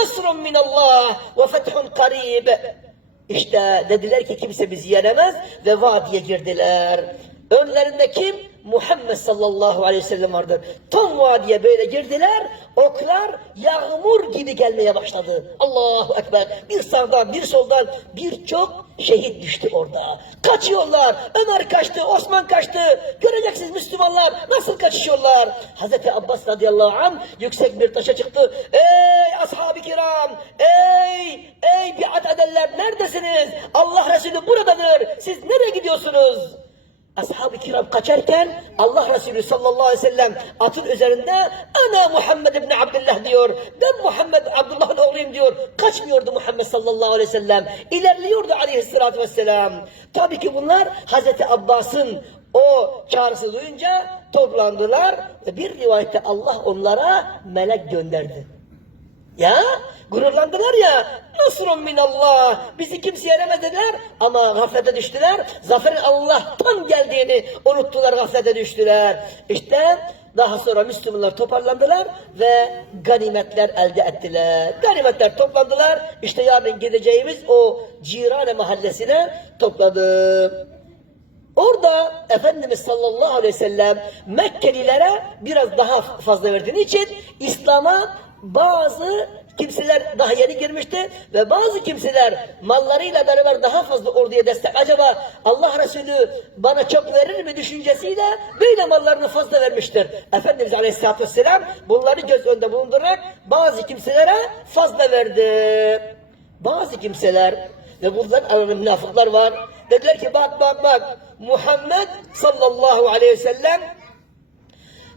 nasrun minallah ve fethun karib. İşte dediler ki kimse bizi yenemez ve vadiye girdiler. Önlerinde kim? Muhammed sallallahu aleyhi ve sellem vardır. Tam vadiye böyle girdiler. Oklar yağmur gibi gelmeye başladı. Allahu Ekber. Bir sağdan bir soldan birçok şehit düştü orada. Kaçıyorlar. Ömer kaçtı, Osman kaçtı. Göreceksiniz Müslümanlar nasıl kaçışıyorlar. Hazreti Abbas radıyallahu anh yüksek bir taşa çıktı. Ey ashab-ı kiram! Ey! Ey biat edenler neredesiniz? Allah Resulü buradadır. Siz nereye gidiyorsunuz? Ashab-ı kiram kaçarken Allah Resulü sallallahu aleyhi ve sellem atın üzerinde ana Muhammed ibn Abdullah diyor. Ben Muhammed Abdullah'ın oğluyum diyor. Kaçmıyordu Muhammed sallallahu aleyhi ve sellem. İlerliyordu aleyhissalatü vesselam. Tabii ki bunlar Hazreti Abbas'ın o çağrısı duyunca toplandılar bir rivayette Allah onlara melek gönderdi. Ya gururlandılar ya. Nasrun minallah. Bizi kimse yenemez dediler ama gaflete düştüler. Zaferin Allah'tan geldiğini unuttular gaflete düştüler. İşte daha sonra Müslümanlar toparlandılar ve ganimetler elde ettiler. Ganimetler toplandılar. İşte yarın gideceğimiz o Cirane mahallesine topladı. Orada Efendimiz sallallahu aleyhi ve sellem Mekkelilere biraz daha fazla verdiği için İslam'a bazı kimseler daha yeni girmişti ve bazı kimseler mallarıyla beraber daha fazla orduya destek. Acaba Allah Resulü bana çok verir mi düşüncesiyle böyle mallarını fazla vermiştir. Efendimiz Aleyhisselatü Vesselam bunları göz önünde bulundurarak bazı kimselere fazla verdi. Bazı kimseler ve bunların arasında münafıklar var. Dediler ki bak bak bak Muhammed sallallahu aleyhi ve sellem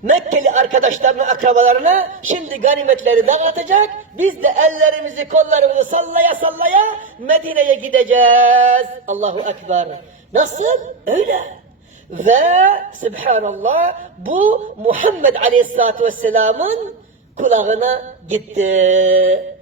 Mekkeli arkadaşlarına, akrabalarına şimdi ganimetleri dağıtacak. Biz de ellerimizi, kollarımızı sallaya sallaya Medine'ye gideceğiz. Allahu Ekber. Nasıl? Öyle. Ve Subhanallah bu Muhammed Aleyhisselatü Vesselam'ın kulağına gitti.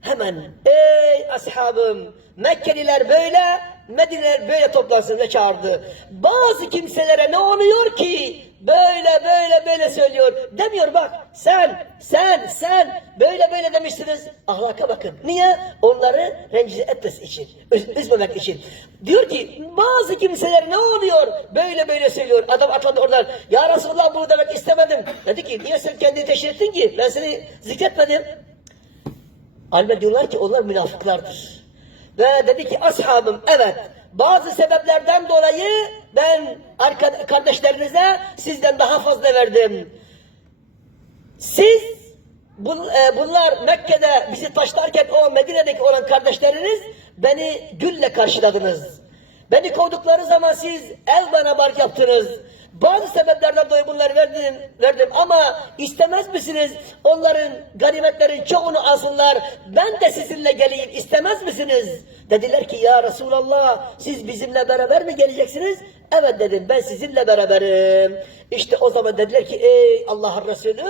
Hemen ey ashabım Mekkeliler böyle Medine'ler böyle toplansın çağırdı. Bazı kimselere ne oluyor ki böyle böyle böyle söylüyor. Demiyor bak sen sen sen böyle böyle demişsiniz. Ahlaka bakın. Niye? Onları rencide etmesi için. üz- Üzmemek için. Diyor ki bazı kimseler ne oluyor? Böyle böyle söylüyor. Adam atladı oradan. Ya Resulallah bunu demek istemedim. Dedi ki niye sen kendini teşhir ettin ki? Ben seni zikretmedim. Alimler diyorlar ki onlar münafıklardır. Ve dedi ki ashabım evet bazı sebeplerden dolayı ben kardeşlerinize sizden daha fazla verdim. Siz bun- e, bunlar Mekke'de bizi taşlarken o Medine'deki olan kardeşleriniz beni gülle karşıladınız. Beni kovdukları zaman siz el bana bark yaptınız. Bazı sebeplerden dolayı bunları verdim, verdim ama istemez misiniz onların ganimetlerin çoğunu alsınlar ben de sizinle geleyim istemez misiniz? Dediler ki ya Resulallah siz bizimle beraber mi geleceksiniz? Evet dedim ben sizinle beraberim. İşte o zaman dediler ki ey Allah'ın Resulü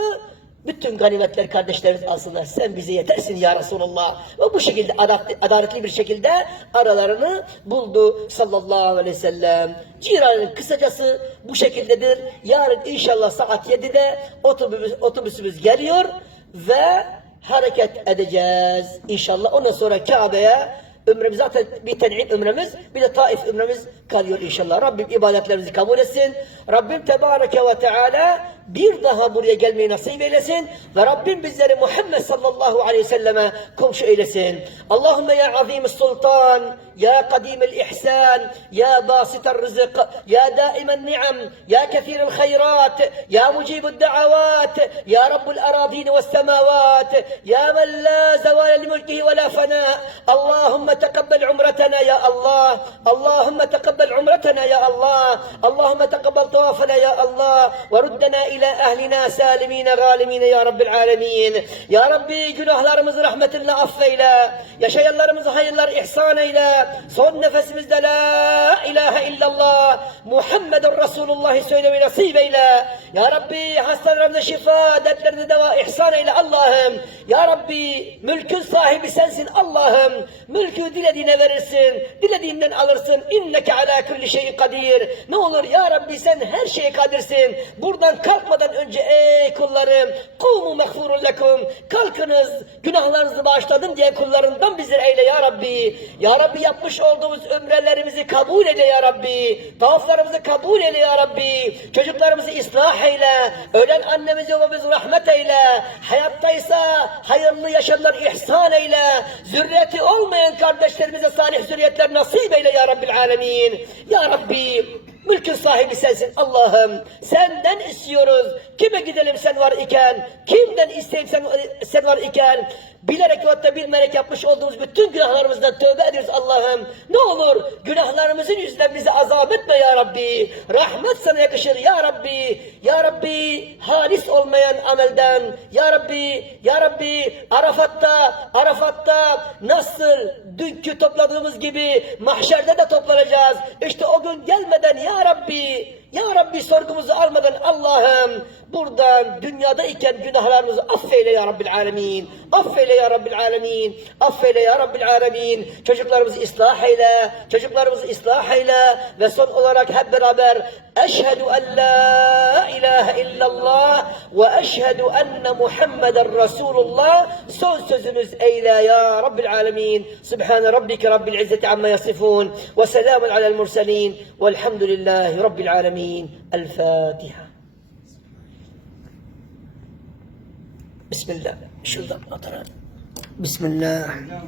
bütün ganimetler kardeşlerimiz alsınlar. Sen bize yetersin ya Resulallah. Ve bu şekilde adaletli, bir şekilde aralarını buldu sallallahu aleyhi ve sellem. Ciranın kısacası bu şekildedir. Yarın inşallah saat 7'de otobüs, otobüsümüz geliyor ve hareket edeceğiz. İnşallah ondan sonra Kabe'ye Ömrümüz zaten bir ten'im ömrümüz, bir de taif ömrümüz kalıyor inşallah. Rabbim ibadetlerimizi kabul etsin. Rabbim Tebareke ve Teala bir daha buraya gelmeyi nasip eylesin. Ve Rabbim bizleri Muhammed sallallahu aleyhi ve selleme komşu eylesin. Allahümme ya azim sultan, ya kadim ihsan, ya basit rızık, ya daim ni'am, ya kethir hayrat, ya mucib الدعوات يا رب الأراضين والسماوات يا من لا زوال لملكه ولا فناء اللهم تقبل عمرتنا يا الله اللهم تقبل عمرتنا يا الله اللهم تقبل طوافنا يا الله وردنا إلى أهلنا سالمين غالمين يا رب العالمين يا ربي günahlarımızı rahmetinle affeyle yaşayanlarımızı hayırlar ihsan eyle son nefesimizde la ilahe illallah Muhammedun Resulullah söylemeyi nasip eyle ya Rabbi hastalarımıza şifa dertlerine deva ihsan eyle Allah'ım ya Rabbi mülkün sahibi sensin Allah'ım mülkü dilediğine verirsin dilediğinden alırsın inneke ala kulli şeyin kadir ne olur ya Rabbi sen her şeye kadirsin buradan kalk Kalkmadan önce ey kullarım kumu mehfurun lekum kalkınız günahlarınızı bağışladım diye kullarından bizleri eyle ya Rabbi. Ya Rabbi yapmış olduğumuz ömrelerimizi kabul eyle ya Rabbi. Tavaflarımızı kabul eyle ya Rabbi. Çocuklarımızı ıslah eyle. Ölen annemizi babamızı rahmet eyle. Hayattaysa hayırlı yaşamlar ihsan eyle. Zürriyeti olmayan kardeşlerimize salih zürriyetler nasip eyle ya Rabbil alemin. Ya Rabbi Mülkün sahibi sensin Allah'ım. Senden istiyoruz. Kime gidelim sen var iken? Kimden isteyip sen, sen var iken? Bilerek ve da bilmeyerek yapmış olduğumuz bütün günahlarımızdan tövbe ediyoruz Allah'ım. Ne olur günahlarımızın yüzünden bizi azap etme ya Rabbi. Rahmet sana yakışır ya Rabbi. Ya Rabbi halis olmayan amelden. Ya Rabbi, Ya Rabbi Arafat'ta, Arafat'ta nasıl dünkü topladığımız gibi mahşerde de toplanacağız. İşte o gün gelmeden Ya Rabbi, Ya Rabbi sorgumuzu almadan Allah'ım buradan dünyada iken günahlarımızı affeyle Ya Rabbil Alemin. Affeyle Ya Rabbil Alemin. Affeyle Ya Rabbil Alemin. Çocuklarımızı ıslah eyle. Çocuklarımızı ıslah eyle. Ve son olarak hep beraber Eşhedü en la ilahe illallah ve eşhedü enne Muhammeden Resulullah son sözümüz eyle ya Rabbil Alemin. Subhane Rabbike Rabbil İzzeti amma yasifun ve selamun alel murselin velhamdülillahi Rabbil Alemin. العالمين الفاتحة. بسم الله. شو بسم الله.